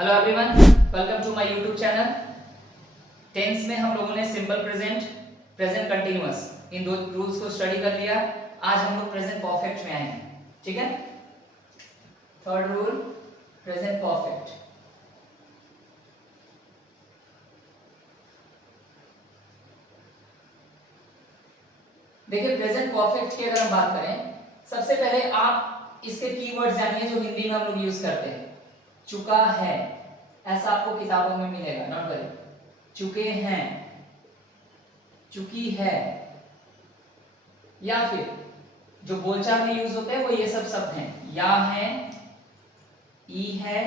Hello everyone, welcome to my YouTube channel. Tense में हम लोगों ने सिंपल प्रेजेंट, प्रेजेंट कंटिन्यूअस इन दो रूल्स को स्टडी कर लिया। आज हम लोग प्रेजेंट परफेक्ट में आए हैं। ठीक है, थर्ड रूल प्रेजेंट परफेक्ट। देखिए, प्रेजेंट परफेक्ट की अगर हम बात करें, सबसे पहले आप इसके कीवर्ड्स जानिए जो हिंदी में हम लोग यूज करते हैं। चुका है, ऐसा आपको किताबों में मिलेगा, नॉट वरी। चुके हैं, चुकी है, या फिर जो बोलचाल में यूज होते हैं वो ये सब शब्द हैं। या है, ई है,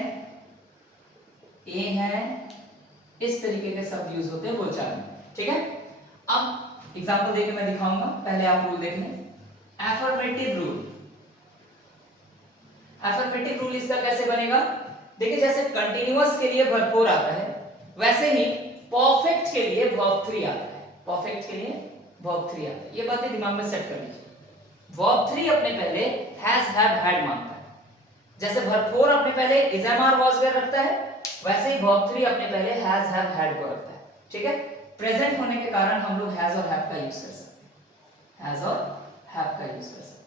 ए है, इस तरीके के शब्द यूज होते हैं बोलचाल में। ठीक है, अब एग्जांपल देके मैं दिखाऊंगा, पहले आप रूल देख लें। एफर्मेटिव रूल, एफर्मेटिव रूल इसका कैसे बनेगा? देखिए, जैसे कंटिन्यूअस के लिए भरपूर आता है, वैसे ही परफेक्ट के लिए वर्ब 3 आता है। परफेक्ट के लिए वर्ब 3 आता है। ये बातें दिमाग में सेट कर लीजिए। वर्ब 3 अपने पहले हैज, हैव, हैड मांगता है। जैसे भरपूर अपने पहले is, am, are, was, were रखता है, वैसे ही वर्ब 3 अपने पहले हैज, हैव, हैड को रखता है। ठीक है, प्रेजेंट होने के कारण हम लोग हैज और हैव का यूज कर सकते हैं। हैज और हैव का यूज कर सकते हैं,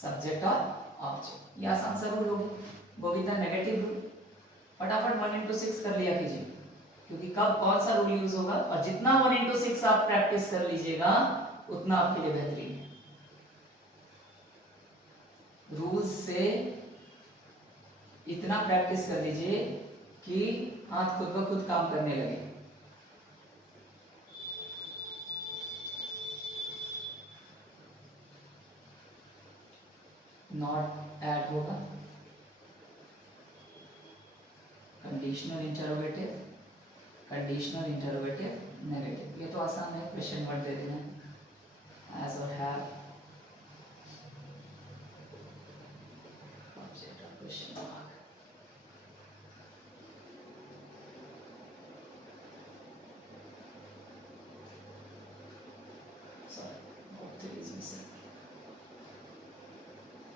सब्जेक्ट और ऑब्जेक्ट। ये आसान सा रूल होगा, वो भी था नेगेटिव रूल। फटाफट 1 into 6 कर लिया कीजिए, क्योंकि कब कौन सा रूल यूज होगा, और जितना 1 into 6 आप प्रैक्टिस कर लीजिएगा उतना आपके लिए बेहतरीन है। रूल्स से इतना प्रैक्टिस कर लीजिए कि हाथ खुद ब खुद काम करने लगे। नॉट ऐड होगा, conditional interrogative, conditional interrogative negative. ये तो आसान है, क्वेश्चन वर्ड दे देना है, एज और हैव, ऑब्जेक्ट और क्वेश्चन मार्क।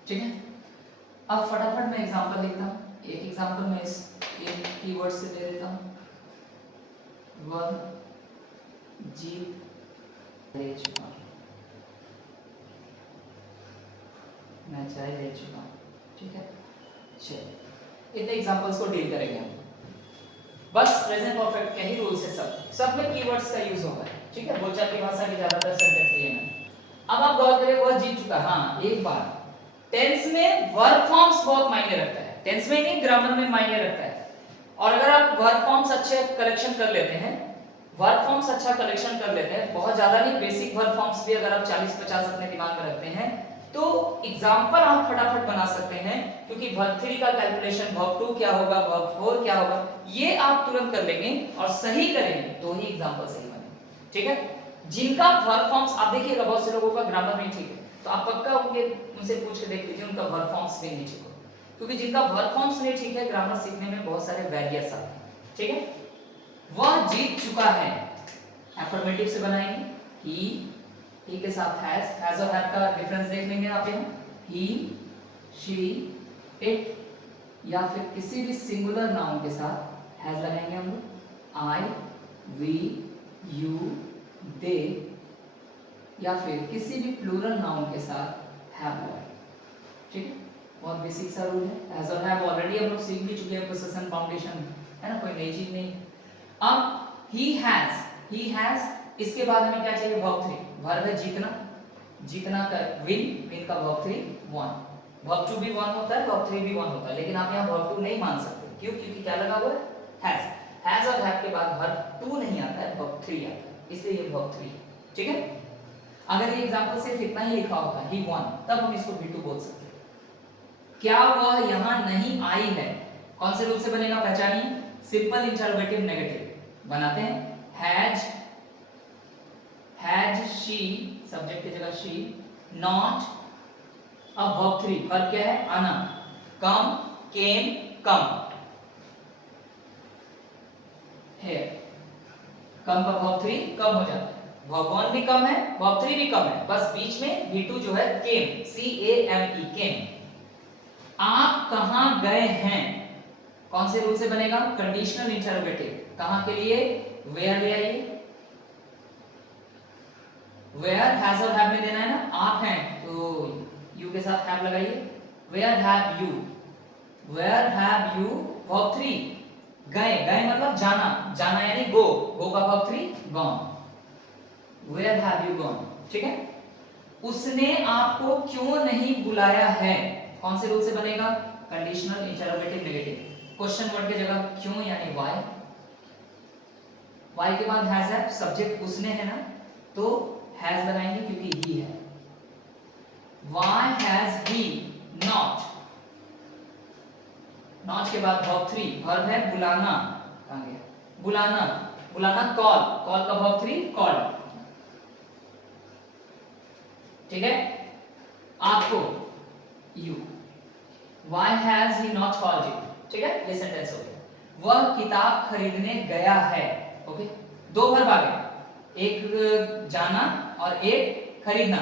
ठीक है, अब फटाफट मैं एग्जांपल लिखता हूं। एक एग्जांपल मैं इस एक कीवर्ड से ले लेता हूं। वन, जीप ले चुका हूं, मैं चाय ले चुका हूं। ठीक है, चलिए इतने एग्जांपल्स को डील करेंगे हम। बस प्रेजेंट परफेक्ट के ही रूल्स है, सब में कीवर्ड्स का यूज होगा। ठीक है, बोलचाल की भाषा की ज्यादातर सेंटेंस ये है। अब आप गौर करें, वह जीत चुका। हाँ, एक बार टेंस में वर्ब फॉर्म्स बहुत मायने रखता है। टेंस में नहीं, ग्रामर में मायने रखता है। और अगर आप वर्ब फॉर्म्स अच्छे कलेक्शन कर लेते हैं, वर्ब फॉर्म्स अच्छा कलेक्शन कर लेते हैं, बहुत ज्यादा नहीं, बेसिक वर्ब फॉर्म्स भी अगर आप 40-50 अपने दिमाग में रखते हैं, तो एग्जांपल आप फटाफट बना सकते हैं। क्योंकि वर्ब 3 का कैलकुलेशन, वर्ब 2 क्या होगा, वर्ब 4 क्या होगा, ये आप तुरंत कर लेंगे और सही करेंगे तो ही एग्जांपल सही बनेगा। ठीक है, जिनका वर्ब फॉर्म्स आप देखिएगा, बहुत से लोगों का ग्रामर नहीं ठीक है, तो आप पक्का उनसे पूछ के देख लीजिए उनका वर्ब फॉर्म्स भी नहीं ठीक हो। क्योंकि जिनका वर्ब फॉर्म्स नहीं ठीक है, ग्रामर सीखने में बहुत सारे बैरियर्स आते हैं। ठीक है, वह जीत चुका है, एफर्मेटिव से बनाएंगे। ही के साथ हैज और हैव का डिफरेंस देख लेंगे आप यहाँ। ही, शी, इट, या फिर किसी भी सिंगुलर नाउन के साथ हैज लगाएंगे हम लोग। आई, वी, यू, दे, या फिर किसी भी प्लूरल नाउन के साथ हैव लगाएंगे। ठीक है, बहुत बेसिक सा रूल है। हैज और हैव ऑलरेडी हम लोग सीख भी चुके हैं, पोजीशन फाउंडेशन है ना, कोई नई चीज नहीं। अब ही हैज, इसके बाद हमें क्या चाहिए, वर्ब 3। वर्ब है जीतना, जीतना का विन का वर्ब 3 वन। वर्ब 2 भी वन होता है, वर्ब 3 भी वन होता है, लेकिन आप यहाँ वर्ब 2 नहीं मान सकते। क्यों? क्योंकि क्या लगा हुआ है, हैज और हैव के बाद वर्ब 2 नहीं आता है, वर्ब 3 आता है, इसलिए ये वर्ब 3 है। ठीक है, अगर ये एग्जांपल सिर्फ इतना ही लिखा होता, ही वन, तब हम इसको V2 बोल सकते हैं। क्या वह यहाँ नहीं आई है, कौन से रूल से बनेगा, पहचानिए। सिंपल इंटरोगेटिव नेगेटिव बनाते हैं। हैज शी, सब्जेक्ट की जगह शी, नॉट, अब वर्ब 3, वर्ब क्या है, आना, कम, केम, कम, है, कम का वर्ब 3 कम हो जाता है, वर्ब 1 भी कम है, वर्ब 3 भी कम है, बस बीच में V2 जो है केम, CAME, केम। आप कहां गए हैं, कौन से रूल से बनेगा? Conditional interrogative. कहां के लिए? वेयर ले आइए, वेयर हैज और हैव में देना है ना, आप हैं तो यू के साथ हैव लगाइए। Where have you, where have you verb 3, गए, गए मतलब जाना, जाना यानी गो, गो का verb 3 gone, where have you gone. ठीक है, उसने आपको क्यों नहीं बुलाया है, कौन से रूल से बनेगा? Conditional interrogative negative. Question word की जगह क्यों यानी व्हाई, व्हाई के बाद हैज है, सब्जेक्ट उसने है ना, तो हैज लगाएंगे क्योंकि ही है। Why has he not, not के बाद वर्ब 3, वर्ब है बुलाना, कहां गया? बुलाना, बुलाना कॉल, कॉल का वर्ब 3 कॉल। ठीक है, आपको you, why has he not called you. ठीक है, ये सेंटेंस हो गया। वह किताब खरीदने गया है। ओके, दो वर्ब आ गए, एक जाना और एक खरीदना।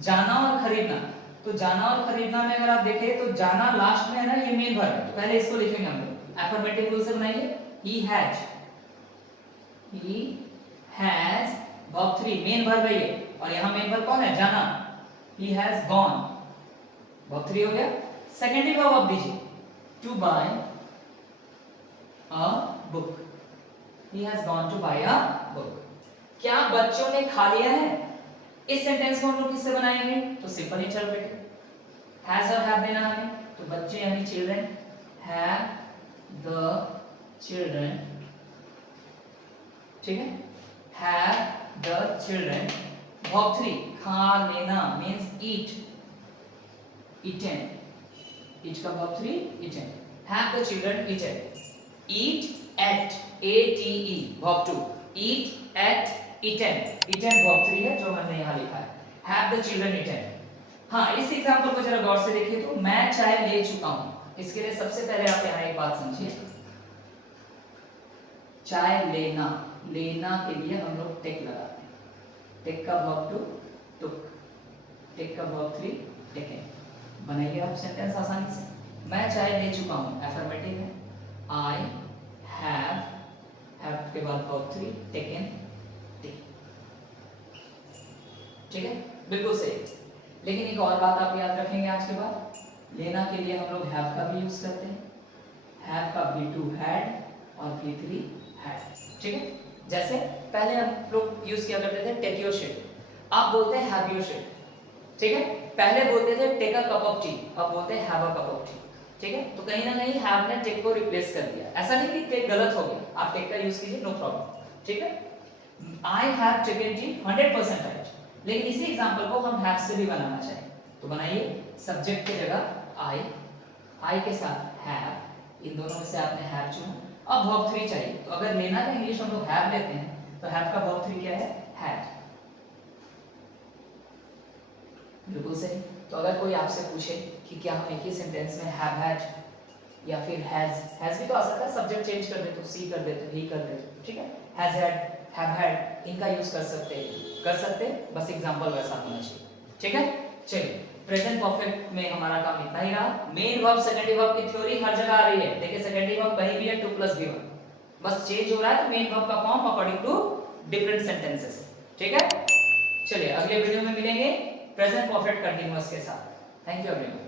जाना और खरीदना, तो जाना और खरीदना में अगर आप देखें तो जाना लास्ट में है ना, ये मेन वर्ब है, तो पहले इसको लिखेंगे हम लोग। अफर्मेटिव रूल से बनाइए, he has verb 3 main verb है ये, और यहां मेन वर्ब कौन है? जाना। he has gone वर्ब 3 हो गया। सेकेंडरी वर्ब आप दीजिए, to buy a book, he has gone to buy a book। क्या बच्चों ने खा लिया है? इस सेंटेंस को हम लोग किससे बनाएंगे? तो सिंपल इंटरप्रेटिव, हैज और हैव देना हमें, तो बच्चे यानी चिल्ड्रन, हैव द चिल्ड्रन। ठीक है, हैव द चिल्ड्रन वर्ब 3 खा लेना मींस ईट, ईटन, ईट का verb 3 eaten. Have the children eaten, eat ate, A T E verb 2, eat ate eaten, eaten verb 3 है जो हमने यहाँ लिखा है। Have the children eaten? हाँ, इस एग्जांपल को जरा गौर से देखिए तो मैं चाय ले चुका हूँ। इसके लिए सबसे पहले आप यहाँ एक बात समझिए, चाय लेना, लेना के लिए हम लोग टेक लगाते हैं। टेक का verb 2 took, टेक का verb 3 taken। बनाइए आप सेंटेंस आसानी से। मैं चाय ले चुका हूँ, एफर्मेटिव है। I have के बाद verb 3 taken। ठीक है, बिल्कुल सही। लेकिन एक और बात आप याद रखेंगे आज के बाद, लेना के लिए हम लोग हैव का भी यूज करते हैं। हैव का V2 had और V3 had। ठीक है, जैसे पहले हम लोग यूज किया करते थे टेक योर शिट, आप बोलते हैं हैव योर शिट। ठीक है, पहले बोलते थे take a cup of tea, अब बोलते हैं have a cup of tea. ठीक है, तो कहीं ना कहीं हैव ने टेक को रिप्लेस कर दिया। ऐसा नहीं कि टेक गलत हो गया, आप टेक का यूज कीजिए, नो प्रॉब्लम। ठीक है, I have taken tea 100% right, लेकिन इसी एग्जांपल को हम हैव से भी बनाना चाहें तो बनाइए, सब्जेक्ट की जगह आई, आई के साथ हैव, इन दोनों में से आपने हैव चुना। अब वर्ब 3 चाहिए, तो अगर लेना का इंग्लिश हम लोग हैव लेते हैं तो हैव का वर्ब 3 क्या है? हैड। बिल्कुल सही। तो अगर कोई आपसे पूछे कि क्या हम एक ही सेंटेंस में हैव हैड या फिर हैज भी तो आ सकता है, सब्जेक्ट चेंज कर दे तो सी कर दे तो ही कर दे। ठीक है, हैज हैड, हैव हैड, इनका यूज कर सकते हैं, बस एग्जांपल वैसा होना चाहिए। ठीक है, चलिए प्रेजेंट परफेक्ट में हमारा काम इतना ही रहा। मेन वर्ब सेकेंडरी वर्ब की थ्योरी हर जगह आ रही है। देखिए सेकेंडरी वर्ब कहीं भी है 2 + V1, बस चेंज हो रहा है तो मेन वर्ब का form according to different sentences. ठीक है, चलिए अगले वीडियो में मिलेंगे प्रेजेंट परफेक्ट कंटीन्यूअस के साथ। Thank you everyone.